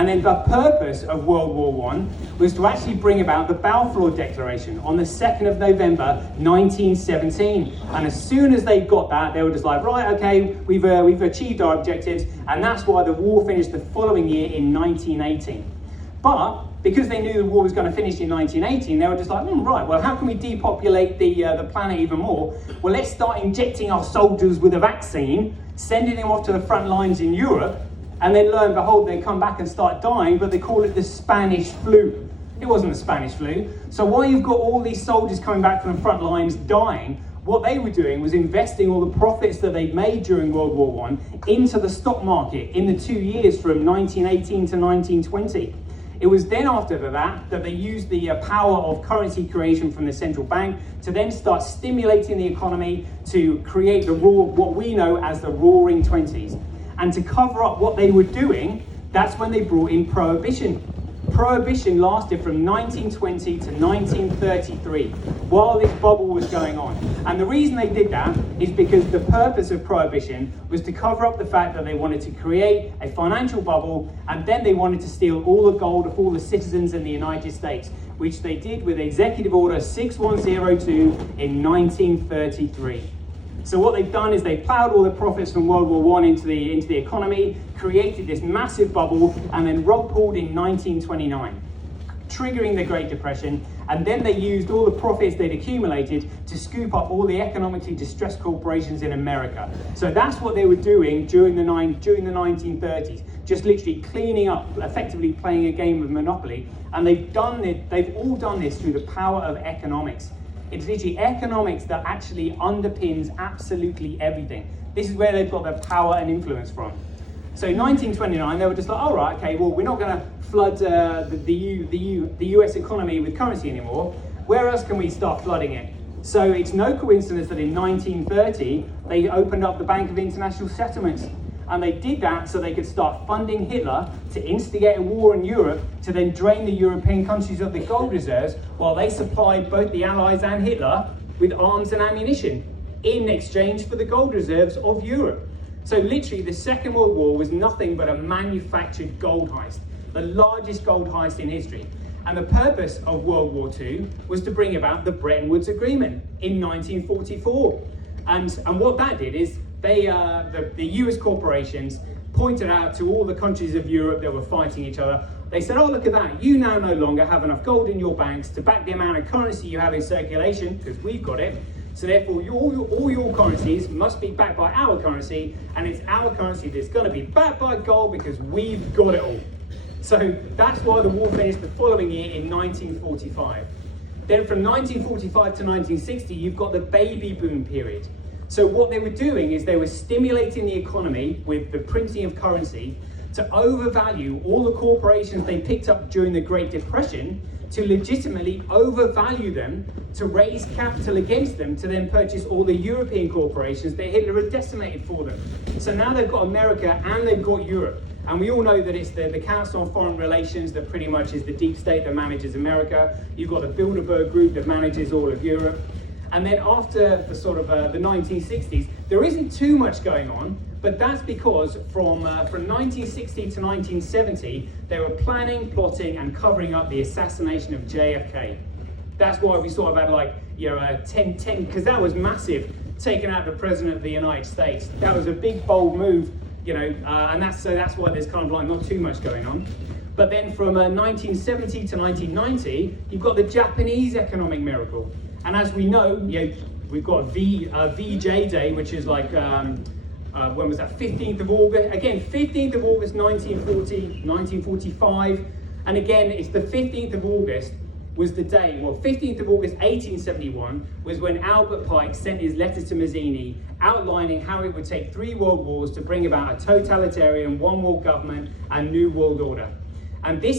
And then the purpose of World War I was to actually bring about the Balfour Declaration on the 2nd of November 1917. And as soon as they got that, they were just like, right, okay, we've achieved our objectives, and that's why the war finished the following year in 1918. But because they knew the war was going to finish in 1918, they were just like, right, well, how can we depopulate the planet even more? Well, let's start injecting our soldiers with a vaccine, sending them off to the front lines in Europe, and then lo and behold, they come back and start dying, but they call it the Spanish flu. It wasn't the Spanish flu. So while you've got all these soldiers coming back from the front lines dying, what they were doing was investing all the profits that they'd made during World War I into the stock market in the 2 years from 1918 to 1920. It was then after that they used the power of currency creation from the central bank to then start stimulating the economy to create what we know as the Roaring Twenties. And to cover up what they were doing, that's when they brought in Prohibition. Prohibition lasted from 1920 to 1933 while this bubble was going on. And the reason they did that is because the purpose of Prohibition was to cover up the fact that they wanted to create a financial bubble, and then they wanted to steal all the gold of all the citizens in the United States, which they did with Executive Order 6102 in 1933. So what they've done is they've ploughed all the profits from World War I into the economy, created this massive bubble, and then rug pulled in 1929, triggering the Great Depression. And then they used all the profits they'd accumulated to scoop up all the economically distressed corporations in America. So that's what they were doing during the 1930s, just literally cleaning up, effectively playing a game of Monopoly. And they've all done this through the power of economics. It's literally economics that actually underpins absolutely everything. This is where they've got their power and influence from. So in 1929, they were just like, all right, okay, well, we're not going to flood the US economy with currency anymore. Where else can we start flooding it? So it's no coincidence that in 1930, they opened up the Bank of International Settlements. And they did that so they could start funding Hitler to instigate a war in Europe to then drain the European countries of the gold reserves while they supplied both the Allies and Hitler with arms and ammunition in exchange for the gold reserves of Europe. So literally the Second World War was nothing but a manufactured gold heist, the largest gold heist in history. And the purpose of World War II was to bring about the Bretton Woods Agreement in 1944. And what that did is the US corporations pointed out to all the countries of Europe that were fighting each other. They said, oh, look at that. You now no longer have enough gold in your banks to back the amount of currency you have in circulation, because we've got it. So therefore, all your currencies must be backed by our currency, and it's our currency that's going to be backed by gold because we've got it all. So that's why the war finished the following year in 1945. Then from 1945 to 1960, you've got the baby boom period. So what they were doing is they were stimulating the economy with the printing of currency to overvalue all the corporations they picked up during the Great Depression, to legitimately overvalue them, to raise capital against them, to then purchase all the European corporations that Hitler had decimated for them. So now they've got America and they've got Europe. And we all know that it's the Council on Foreign Relations that pretty much is the deep state that manages America. You've got the Bilderberg Group that manages all of Europe. And then after the sort of the 1960s, there isn't too much going on, but that's because from 1960 to 1970, they were planning, plotting, and covering up the assassination of JFK. That's why we sort of had like, 10, because that was massive, taking out the President of the United States. That was a big, bold move, and that's why there's kind of like not too much going on. But then from 1970 to 1990, you've got the Japanese economic miracle. And as we know, we've got VJ Day, which is like, when was that? 15th of August. Again, 15th of August, 1945. And again, it's the 15th of August was the day, 15th of August, 1871, was when Albert Pike sent his letter to Mazzini outlining how it would take 3 world wars to bring about a totalitarian one world government and new world order. And this